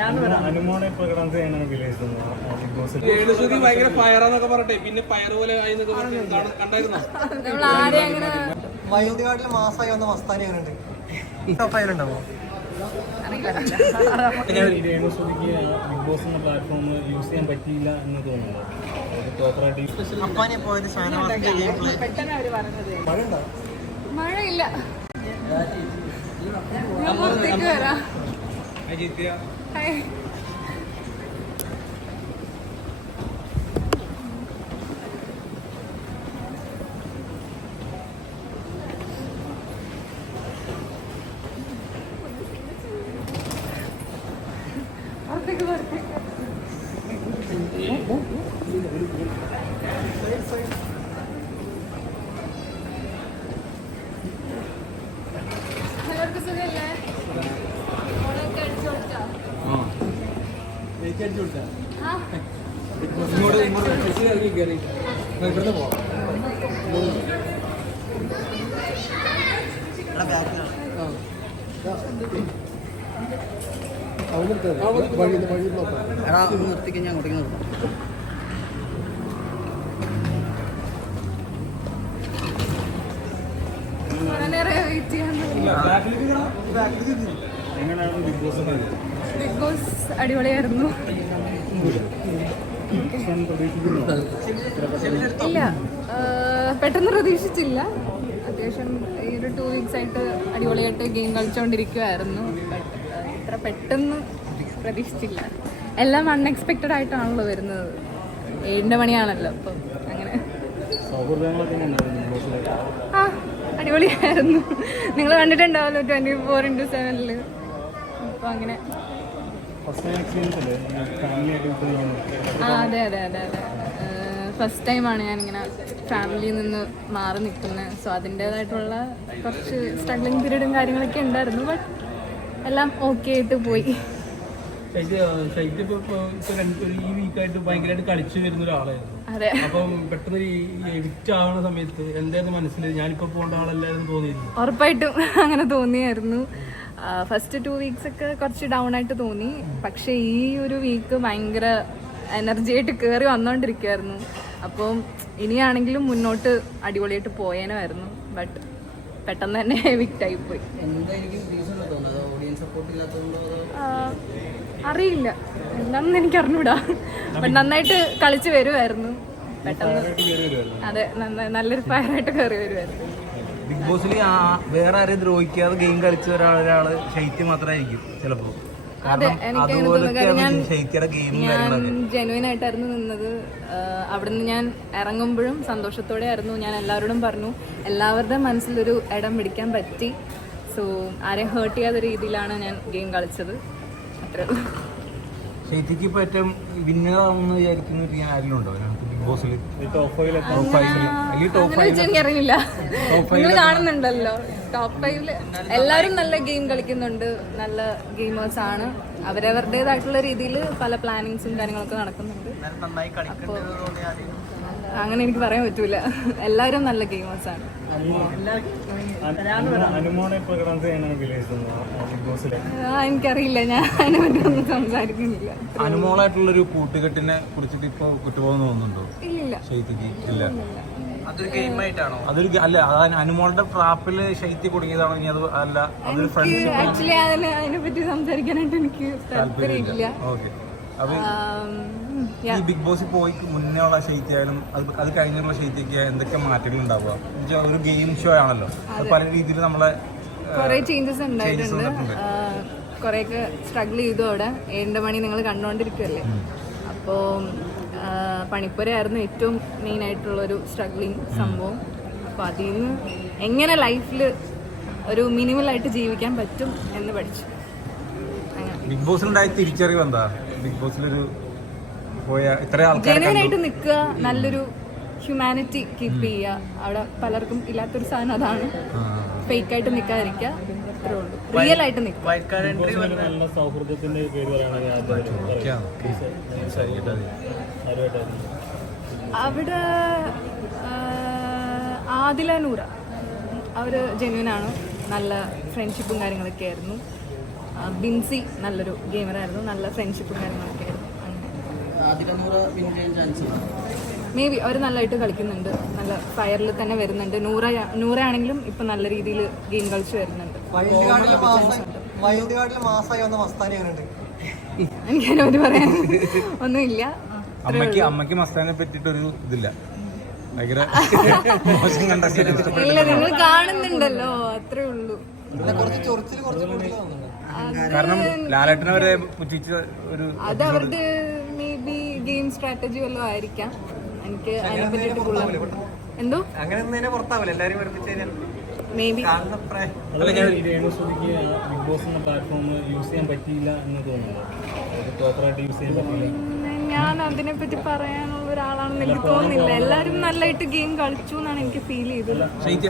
അനുമോളെ പ്രകടനത്തെ എങ്ങനെ വിലയിരുത്തുന്നു? ഭയങ്കര ഫയറാന്നൊക്കെ പറയട്ടെ, പിന്നെ പയർ പോലെ കണ്ടായിരുന്നോ? വൈദ്യുതികാട്ടിൽ മാസമായി വന്ന മസ്താനി അങ്ങനെ ഉണ്ടാവോ? രേണുസുതിക്ക് ബിഗ് ബോസ് എന്ന പ്ലാറ്റ്ഫോം യൂസ് ചെയ്യാൻ പറ്റിയില്ല എന്ന് തോന്നുന്നു. അപ്പാനെ പോയത് മഴയില്ല. നിർത്തിക്കാൻ ഞാൻ കൊടുക്കുന്നു. ബിഗ് ബോസ് അടിപൊളിയായിരുന്നു. ഇല്ല, പെട്ടെന്ന് പ്രതീക്ഷിച്ചില്ല. അത്യാവശ്യം ഈ ഒരു 2 വീക്സ് ആയിട്ട് അടിപൊളിയായിട്ട് ഗെയിം കളിച്ചുകൊണ്ടിരിക്കുമായിരുന്നു. ഇത്ര പെട്ടെന്ന് പ്രതീക്ഷിച്ചില്ല. എല്ലാം അൺഎക്സ്പെക്റ്റഡ് ആയിട്ടാണല്ലോ വരുന്നത്. 7 മണിയാണല്ലോ, അപ്പം അങ്ങനെ. ആ, അടിപൊളിയായിരുന്നു. നിങ്ങൾ കണ്ടിട്ടുണ്ടാവല്ലോ 24x7. അപ്പോൾ അങ്ങനെ. അതെ അതെ അതെ അതെ ഫസ്റ്റ് ടൈമാണ് ഞാനിങ്ങനെ ഫാമിലിയിൽ നിന്ന് മാറി നിൽക്കുന്നത്. സോ അതിൻ്റേതായിട്ടുള്ള കുറച്ച് സ്ട്രഗ്ലിംഗ് പീരീഡും കാര്യങ്ങളൊക്കെ ഉണ്ടായിരുന്നു. ബട്ട് എല്ലാം ഓക്കെ ആയിട്ട് പോയി. ഈ വീക്കായിട്ട് ഭയങ്കരമായിട്ട് കളിച്ചു വരുന്ന ഒരാളായിരുന്നു. അതെ. അപ്പം പെട്ടെന്ന് എവിക്റ്റ് ആവുന്ന സമയത്ത് എന്തായിരുന്നു മനസ്സിൽ, ഞാനിപ്പോ പോകേണ്ട ആളല്ലായിരുന്നു തോന്നിയിരുന്നു? ഉറപ്പായിട്ടും അങ്ങനെ തോന്നിയായിരുന്നു. ഫസ്റ്റ് 2 വീക്സ് ഒക്കെ കുറച്ച് ഡൗൺ ആയിട്ട് തോന്നി. പക്ഷെ ഈ ഒരു വീക്ക് ഭയങ്കര എനർജി ആയിട്ട് കയറി വന്നുകൊണ്ടിരിക്കുമായിരുന്നു. അപ്പം ഇനിയാണെങ്കിലും മുന്നോട്ട് അടിപൊളിയായിട്ട് പോയേനായിരുന്നു. ബട്ട് പെട്ടെന്ന് തന്നെ എവിക്റ്റായി പോയി. അറിയില്ല, എന്താണെന്ന് എനിക്ക് അറിഞ്ഞൂടാ. ബട്ട് നന്നായിട്ട് കളിച്ച് വരുമായിരുന്നു. പെട്ടെന്ന് അതെ, നല്ലൊരു ഫയറായിട്ട് കയറി വരുമായിരുന്നു. ബിഗ് ബോസിൽ വേറെ ആരെയും ദ്രോഹിക്കാതെ ഗെയിം കളിച്ച ഒരാള് ശൈത്യം മാത്രമായിരിക്കും ചിലപ്പോ. അതെ, എനിക്ക് അങ്ങനെ തോന്നുന്നു. കാരണം ഞാൻ ജെനുവിൻ ആയിട്ടായിരുന്നു നിന്നത്. അവിടുന്ന് ഞാൻ ഇറങ്ങുമ്പോഴും സന്തോഷത്തോടെ ആയിരുന്നു. ഞാൻ എല്ലാവരോടും പറഞ്ഞു, എല്ലാവരുടെയും മനസ്സിലൊരു ഇടം പിടിക്കാൻ പറ്റി. സോ ആരെയും ഹേർട്ട് ചെയ്യാത്ത രീതിയിലാണ് ഞാൻ ഗെയിം കളിച്ചത്. അത്രേ ഉള്ളൂ. ശൈത്യക്ക് ഇപ്പൊ ഏറ്റവും വിന്നറാണെന്ന് വിചാരിക്കുന്ന ആരെങ്കിലും ഉണ്ടോ ബിഗ് ബോസിൽ? അങ്ങനെ വെച്ചാൽ എനിക്കറിയില്ല. നിങ്ങൾ കാണുന്നുണ്ടല്ലോ ടോപ്പ് 5 എല്ലാവരും നല്ല ഗെയിം കളിക്കുന്നുണ്ട്. നല്ല ഗെയിമേഴ്സ് ആണ്. അവരവരുടേതായിട്ടുള്ള രീതിയിൽ പല പ്ലാനിങ്സും കാര്യങ്ങളൊക്കെ നടക്കുന്നുണ്ട്. അപ്പോൾ അങ്ങനെ എനിക്ക് പറയാൻ പറ്റൂല. എല്ലാവരും നല്ല ഗെയിമേഴ്സ് ആണ്. എനിക്കറിയില്ല, ഞാൻ അതിനെ പറ്റി ഒന്നും സംസാരിക്കുന്നില്ല. അനുമോളായിട്ടുള്ളൊരു കൂട്ടുകെട്ടിനെ കുറിച്ചിട്ട് ഇപ്പൊ കുറ്റബോധം തോന്നുന്നുണ്ടോ? ഇല്ല. ശൈത്യക്ക് ഇല്ല. അതൊരു ഗെയിമായിട്ടാണോ? അതൊരു അല്ല, അനുമോളുടെ ട്രാപ്പില് ശൈത്യ കുടുങ്ങിയതാണോ ഇനി അത് അല്ല അതൊരു ഫ്രണ്ട്ഷിപ്പ്? ആക്ച്വലി അതിനെ പറ്റി സംസാരിക്കാനായിട്ട് എനിക്ക് താല്പര്യമില്ല. ഓക്കെ. അപ്പൊ ഈ ബിഗ് ബോസിൽ പോയി മുന്നേ ഉള്ള ശൈത്യായാലും അത് കഴിഞ്ഞുള്ള ശൈത്യക്ക് എന്തൊക്കെ മാറ്റങ്ങൾ ഉണ്ടാവുക? ഒരു ഗെയിം ഷോ ആണല്ലോ, അത് പല രീതിയിൽ നമ്മളെ കുറെ ചേഞ്ചസ് ഉണ്ടായിട്ടുണ്ട്. കുറെയൊക്കെ സ്ട്രഗിൾ ചെയ്തു. അവിടെ 7 മണി നിങ്ങൾ കണ്ടുകൊണ്ടിരിക്കുമല്ലേ. അപ്പോൾ പണിപ്പുരയായിരുന്നു ഏറ്റവും മെയിൻ ആയിട്ടുള്ളൊരു സ്ട്രഗ്ലിങ് സംഭവം. അപ്പോൾ അതിൽ നിന്ന് എങ്ങനെ ലൈഫിൽ ഒരു മിനിമലായിട്ട് ജീവിക്കാൻ പറ്റും എന്ന് പഠിച്ചു. ബിഗ് ബോസിലുണ്ടായ തിരിച്ചറിവ് എന്താ? ബിഗ് ബോസിലൊരു പോയ ഇത്ര ആൾക്കാർ ജെനുവിനായിട്ട് നിൽക്കുക, നല്ലൊരു ഹ്യൂമാനിറ്റി കീപ്പ് ചെയ്യുക. അവിടെ പലർക്കും ഇല്ലാത്തൊരു സാധനം അതാണ്. ഫേക്ക് ആയിട്ട് നിൽക്കാതിരിക്കുക, അത്രേ ഉള്ളൂ. റിയൽ ആയിട്ട് നിൽക്കുക. അവിടെ ആദില നൂറ അവർ ജെന്യൂനാണ്. നല്ല ഫ്രണ്ട്ഷിപ്പും കാര്യങ്ങളൊക്കെ ആയിരുന്നു. ബിൻസി നല്ലൊരു ഗെയിമറായിരുന്നു, നല്ല ഫ്രണ്ട്ഷിപ്പും കാര്യങ്ങളൊക്കെ ആയിരുന്നു. മേ ബി അവർ നല്ലതായിട്ട് കളിക്കുന്നുണ്ട്, നല്ല ഫയറിൽ തന്നെ വരുന്നുണ്ട്. നൂറാണെങ്കിലും ഇപ്പം നല്ല രീതിയിൽ ഗെയിം കളിച്ച് വരുന്നുണ്ട്. വൈൽഡ് കാർഡിൽ മാസമായി വന്ന മസ്താനി എങ്ങനെയുണ്ട്? എനിക്കതിനോട് പറയാൻ ഒന്നുമില്ല. അമ്മയ്ക്ക് മസ്താനെ പറ്റിയിട്ടൊരു ഇതില്ല, ഭയങ്കര മോശം കണ്ട ഇല്ല, നിങ്ങൾ കാണുന്നുണ്ടല്ലോ, അത്രേ ഉള്ളൂ. കുറച്ച് ചൊറിച്ചിൽ കുറച്ച് കൂടുതൽ തോന്നുന്നുണ്ട്. കാരണം ലാലേട്ടനെ വരെ പുറ്റിച്ച ഒരു അത് അവരുടെ മേ ബി ഗെയിം സ്ട്രാറ്റജി വല്ലതും ആയിരിക്കാം. എനിക്ക് അതിനെ പറ്റിയിട്ട് എന്തോ അങ്ങനെ പുറത്താവില്ല എല്ലാരും മേ ബി. രേണുസുതിക്ക് ബിഗ് ബോസ് എന്ന പ്ലാറ്റ്ഫോം യൂസ് ചെയ്യാൻ പറ്റിയില്ല എന്ന് തോന്നുന്നു, പ്രോപ്പറായിട്ട് യൂസ് ചെയ്യാൻ പറ്റില്ല. ഞാൻ അതിനെപ്പറ്റി പറയാനുള്ള ഒരാളാണെന്ന് എനിക്ക് തോന്നുന്നില്ല. എല്ലാവരും നല്ലതായിട്ട് ഗെയിം കളിച്ചു എന്നാണ് എനിക്ക് ഫീൽ ചെയ്തത്.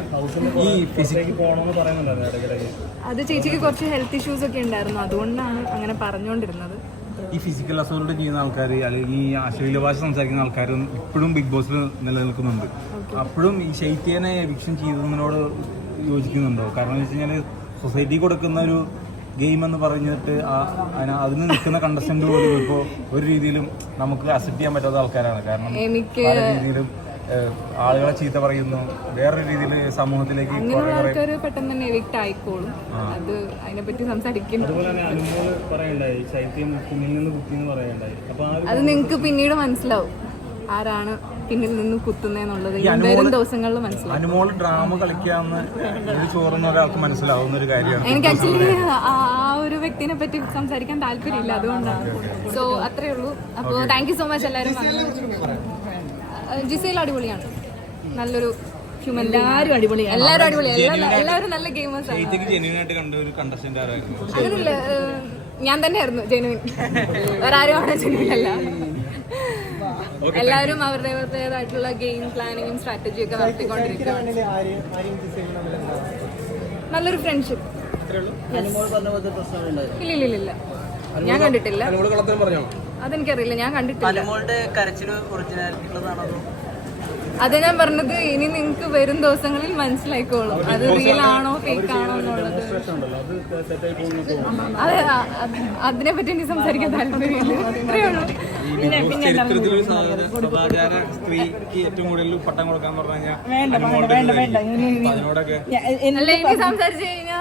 പോകണമെന്ന് പറയുന്നുണ്ടായിരുന്നു ഇടയ്ക്കിടയ്ക്ക്. അത് ചേച്ചിക്ക് കുറച്ച് ഹെൽത്ത് ഇഷ്യൂസ് ഒക്കെ ഉണ്ടായിരുന്നു, അതുകൊണ്ടാണ് അങ്ങനെ പറഞ്ഞുകൊണ്ടിരുന്നത്. ഈ ഫിസിക്കൽ അസോൾട്ട് ചെയ്യുന്ന ആൾക്കാർ അല്ലെങ്കിൽ ഈ അശ്ലീല ഭാഷ സംസാരിക്കുന്ന ആൾക്കാരും ഇപ്പോഴും ബിഗ് ബോസിൽ നിലനിൽക്കുന്നുണ്ട്. അപ്പോഴും ഈ ശൈത്യനെ എവിക്ഷൻ ചെയ്തതിനോട് യോജിക്കുന്നുണ്ടോ? കാരണം എന്ന് വെച്ച് കഴിഞ്ഞാൽ സൊസൈറ്റി കൊടുക്കുന്ന ഒരു ഗെയിം എന്ന് പറഞ്ഞിട്ട് അതിന് നിൽക്കുന്ന കണ്ടസ്റ്റന്റ് പോലും ഇപ്പോൾ ഒരു രീതിയിലും നമുക്ക് അക്സെപ്റ്റ് ചെയ്യാൻ പറ്റാത്ത ആൾക്കാരാണ്. കാരണം പല രീതിയിലും ആളുകളെ ചീത്ത പറയുന്നു, വേറൊരു രീതിയിൽ സമൂഹത്തിലേക്ക് ആൾക്കാർ പെട്ടെന്ന് തന്നെ എവിക്റ്റ് ആയിക്കോളും. അത് അതിനെപ്പറ്റി സംസാരിക്കും. അതുപോലെ തന്നെ അനുമോള് പറയണ്ടായി ശൈത്യം പിന്നിൽ നിന്ന് കുത്തി എന്ന് പറയണ്ടായി. അപ്പൊ അത് നിങ്ങൾക്ക് പിന്നീട് മനസ്സിലാവും ആരാണ് പിന്നിൽ നിന്ന് കുത്തുന്നതെന്നുള്ളത്. വരും ദിവസങ്ങളിൽ മനസ്സിലാവും. അനുമോള് ഡ്രാമ കളിക്കാന്ന് ചോറുന്ന ഒരാൾക്ക് മനസ്സിലാവുന്ന ഒരു കാര്യമാണ്. എനിക്ക് ആക്ച്വലി ആ ഒരു വ്യക്തിനെ പറ്റി സംസാരിക്കാൻ താല്പര്യമില്ല, അതുകൊണ്ടാണ്. സോ അത്രേ ഉള്ളൂ. അപ്പോൾ താങ്ക് യു സോ മച്ച് എല്ലാവരും. ജിസേൽ അടിപൊളിയാണ്, നല്ലൊരു ഹ്യൂമൻ. എല്ലാവരും അടിപൊളിയാണ്, എല്ലാവരും നല്ല ഗെയിമേഴ്സ് ആണ്. അങ്ങനെയില്ല, ഞാൻ തന്നെയായിരുന്നു ജെനുവിൻ, വേറെ ആരും അവിടെ ജെനുവിൻ അല്ല. എല്ലാവരും അവരുടേതായിട്ടുള്ള ഗെയിം പ്ലാനിങ്ങും സ്ട്രാറ്റജിയും ഒക്കെ നടത്തിക്കൊണ്ടിരിക്കുകയാണ്. നല്ലൊരു ഫ്രണ്ട്ഷിപ്പ്. ഇല്ല ഞാൻ കണ്ടിട്ടില്ല, അതെനിക്കറിയില്ല, ഞാൻ കണ്ടിട്ടില്ല. അത് ഞാൻ പറഞ്ഞത് ഇനി നിങ്ങൾക്ക് വരും ദിവസങ്ങളിൽ മനസ്സിലായിക്കോളും അത് റിയൽ ആണോ ഫേക്ക് ആണോ എന്നുള്ളത്. അതെ, അതിനെ പറ്റി എനിക്ക് സംസാരിക്കാൻ താല്പര്യമില്ല, അത്രേ ഉള്ളൂ. അല്ല, ഇനി സംസാരിച്ചു കഴിഞ്ഞാൽ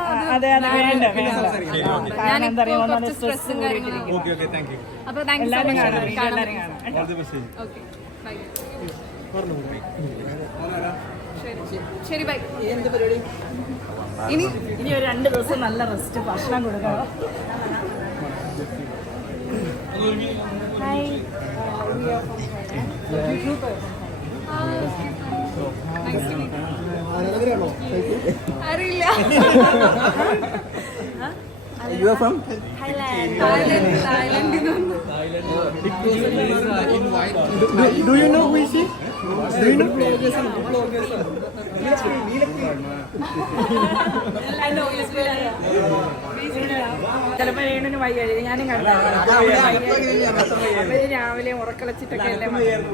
ഞാനിപ്പോ കുറച്ച് സ്ട്രെസ്സും കാര്യങ്ങളും. അപ്പൊ thank you so much. Okay, bye. ശരി, ബൈ. ഇനി ഒരു 2 ദിവസം നല്ല റെസ്റ്റ്, ഭക്ഷണം കൊടുക്കണം. അറിയില്ല. Do you know who is he? Do you know? ചിലപ്പോ രേണുവിന് വയ്യ, ഞാനും കണ്ടു. രാവിലെ ഉറക്കളച്ചിട്ടൊക്കെ അല്ലേ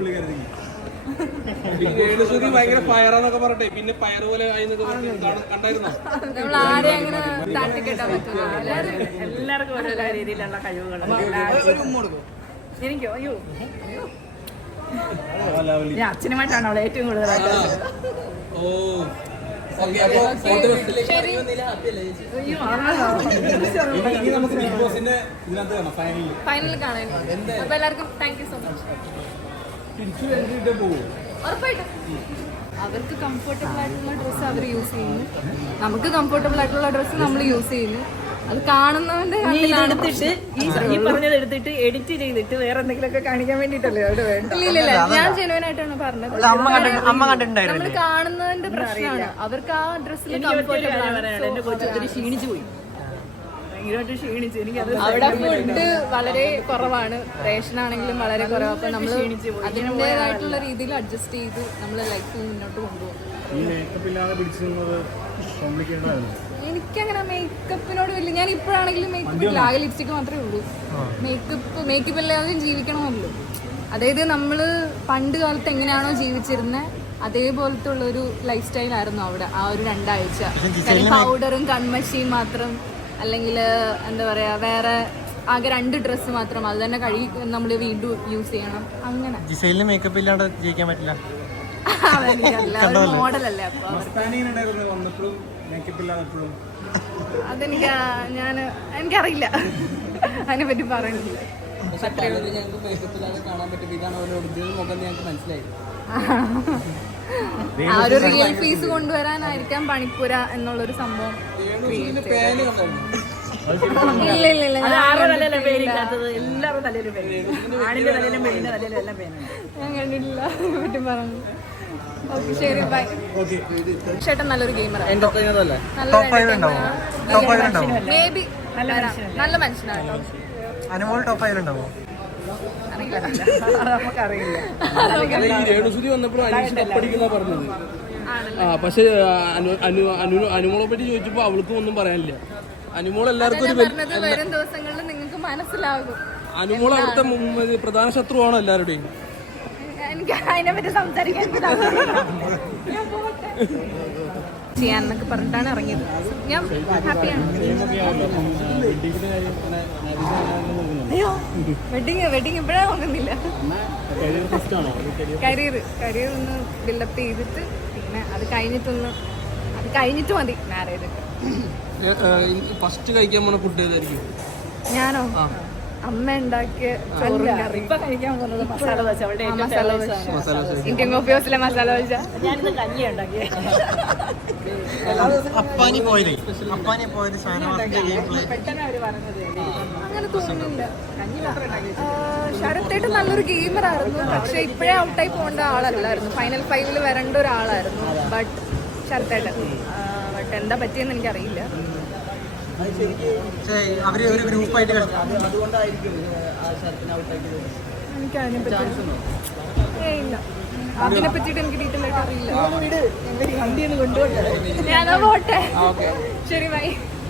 ഭയങ്കര ഫയറാന്നൊക്കെ പറഞ്ഞെ, പിന്നെ ഫയർ പോലെ കണ്ടായിരുന്നോ? നമ്മൾ ആരെയും അങ്ങനെ താട്ടിക്കെട്ടാൻ പറ്റില്ല. എല്ലാവർക്കും ഓരോ രീതിയിലുള്ള കഴിവുകളുണ്ട്. എനിക്കോ അയ്യോ, ഞാൻ അച്ഛനുമായിട്ടാണ് അവളെ ഏറ്റവും കൂടുതൽ. ഫൈനൽ കാണാൻ. അപ്പൊ എല്ലാവർക്കും താങ്ക് യു സോ മച്ച്. ഉറപ്പായിട്ടും അവർക്ക് കംഫർട്ടബിൾ ആയിട്ടുള്ള ഡ്രസ്സ് അവർ യൂസ് ചെയ്യുന്നു, നമുക്ക് കംഫർട്ടബിൾ ആയിട്ടുള്ള ഡ്രസ്സ് നമ്മൾ യൂസ് ചെയ്യുന്നു. അത് കാണുന്നവന്റെ എടുത്തിട്ട് ഈ പറഞ്ഞത് എടുത്തിട്ട് എഡിറ്റ് ചെയ്തിട്ട് വേറെ എന്തെങ്കിലുമൊക്കെ കാണിക്കാൻ വേണ്ടിട്ടല്ലേ അവിടെ വേണ്ട. ഇല്ല, ഞാൻ ജെനുവൻ ആയിട്ടാണ് പറഞ്ഞത്. നമ്മൾ കാണുന്നതിന്റെ പ്രശ്നമാണ്, അവർക്ക് ആ ഡ്രസ്സിൽ കംഫർട്ടബിൾ ആണ്. എന്റെ കൊച്ചു ക്ഷീണിച്ചു പോയി, ഭയങ്കരമായിട്ട് ക്ഷീണിച്ചു. എനിക്കത് അവിടെ ഫുഡ് വളരെ കുറവാണ്, റേഷൻ ആണെങ്കിലും വളരെ കുറവ്. അപ്പൊ നമ്മൾ അതിൻ്റെതായിട്ടുള്ള രീതിയിൽ അഡ്ജസ്റ്റ് ചെയ്ത് നമ്മൾ ലൈഫ് മുന്നോട്ട് കൊണ്ടുപോകും. എനിക്കങ്ങനെ മേക്കപ്പിനോട് വലിയ, ഞാൻ ഇപ്പോഴാണെങ്കിലും മേക്കപ്പ് ഇല്ല, ആകെ ലിപ്സ്റ്റിക്ക് മാത്രമേ ഉള്ളൂ. മേക്കപ്പ് എല്ലാവരും ജീവിക്കണമല്ലോ. അതായത് നമ്മൾ പണ്ട് കാലത്ത് എങ്ങനെയാണോ ജീവിച്ചിരുന്നത് അതേപോലത്തെ ഉള്ളൊരു ലൈഫ് സ്റ്റൈലായിരുന്നു അവിടെ ആ ഒരു 2 ആഴ്ച. പൗഡറും കൺമഷിയും മാത്രം അല്ലെങ്കിൽ എന്താ പറയുക വേറെ ആകെ 2 ഡ്രസ്സ് മാത്രം അത് തന്നെ നമ്മൾ വീണ്ടും യൂസ് ചെയ്യണം അങ്ങനെ. ജിസൈലിന് മേക്കപ്പ് ഇല്ലാണ്ട് ജയിക്കാൻ പറ്റില്ല. അതെനിക്കറിയില്ല, അത് മോഡലല്ലേ. അപ്പോൾ വന്നപ്പോഴും മേക്കപ്പ് ഇല്ലാതെപ്പോഴും എനിക്കറിയില്ല, അതിനെപ്പറ്റി പറയുന്നില്ല. ആ ഒരു റിയൽ ഫീസ് കൊണ്ടുവരാനായിരിക്കാം പണിപ്പുര എന്നുള്ളൊരു സംഭവം. ഇല്ല ഇല്ല ഇല്ല, ആരുടെ തലയിലെ പേരില്ലാത്തത് എല്ലാവരുടെ തലയിലും പേര്, ആണിന്റെ തലയിലും പെണ്ണിന്റെ തലയിലും എല്ലാം പേരാണ്. ഞാൻ കണ്ടിട്ടില്ല, അതിനെപ്പറ്റി പറഞ്ഞു. ഓക്കെ ശരി, ബൈ. ചേട്ടൻ നല്ലൊരു ഗെയിമറാണ്, മേ ബി നല്ല മനുഷ്യനാണ്. അനുമോൾ ടോപ്പ് ആയിട്ടുണ്ടാവോ? നമുക്കറിയില്ല. രേണുസുതി വന്നപ്പോഴും പഠിക്കുന്ന പറഞ്ഞത്. പക്ഷെ അനുമോളെ പറ്റി ചോദിച്ചപ്പോ അവൾക്കും ഒന്നും പറയാനില്ല. അനുമോൾ എല്ലാവർക്കും ഒരു വരും ദിവസങ്ങളിൽ നിങ്ങൾക്ക് മനസ്സിലാകും. അനുമോൾ അവിടുത്തെ പ്രധാന ശത്രുവാണോ എല്ലാവരുടെയും? എനിക്ക് അതിനെപ്പറ്റി സംസാരിക്കാൻ ചെയ്യാന്നൊക്കെ പറഞ്ഞിട്ടാണ് ഇറങ്ങിയത്. ഞാൻ ഹാപ്പിയാണ്. അയ്യോ, വെഡിങ് ഇപ്പോഴാണ് നോക്കുന്നില്ല. കരിയർ ഒന്ന് ബിൽഡപ്പ് ചെയ്തിട്ട് പിന്നെ അത് കഴിഞ്ഞിട്ട് മതി മാരേജ് ഒക്കെ. ഫസ്റ്റ് കഴിക്കാൻ പോണ ഫുഡ് ഏതായിരിക്കും? ഞാനോ? അമ്മ ഉണ്ടാക്കിയ ചോറും കറി. ഇപ്പൊ കഴിക്കാൻ പോകുന്നത് മസാല ദോശ. അവളുടെ മസാല ദോശ, ഇന്ത്യൻ കോഫി ഹൗസിലെ മസാല ദോശ. ഞാനിന്ന് കഞ്ഞി ഉണ്ടാക്കിയ. അപ്പാനി പോയത് പെട്ടെന്ന് അവര് പറഞ്ഞത് അങ്ങനെ തോന്നുന്നില്ല. ശരത്തേട്ട് നല്ലൊരു ഗെയിമർ ആയിരുന്നു, പക്ഷെ ഇപ്പോഴേ ഔട്ടായി പോകേണ്ട ആളല്ലായിരുന്നു. ഫൈനൽ 5 വരേണ്ട ഒരാളായിരുന്നു. ബട്ട് ശരത്തേട്ടൻ ബട്ട് എന്താ പറ്റിയെന്ന് എനിക്കറിയില്ല. അവര് ഒരു ഗ്രൂപ്പായിട്ട് എനിക്ക് അതിനെപ്പറ്റി ഇല്ല, അതിനെ പറ്റിയിട്ട് എനിക്ക് ഡീറ്റെയിൽ ആയിട്ട് അറിയില്ല. ഞാനോ പോട്ടെ. ശരി, ബൈ.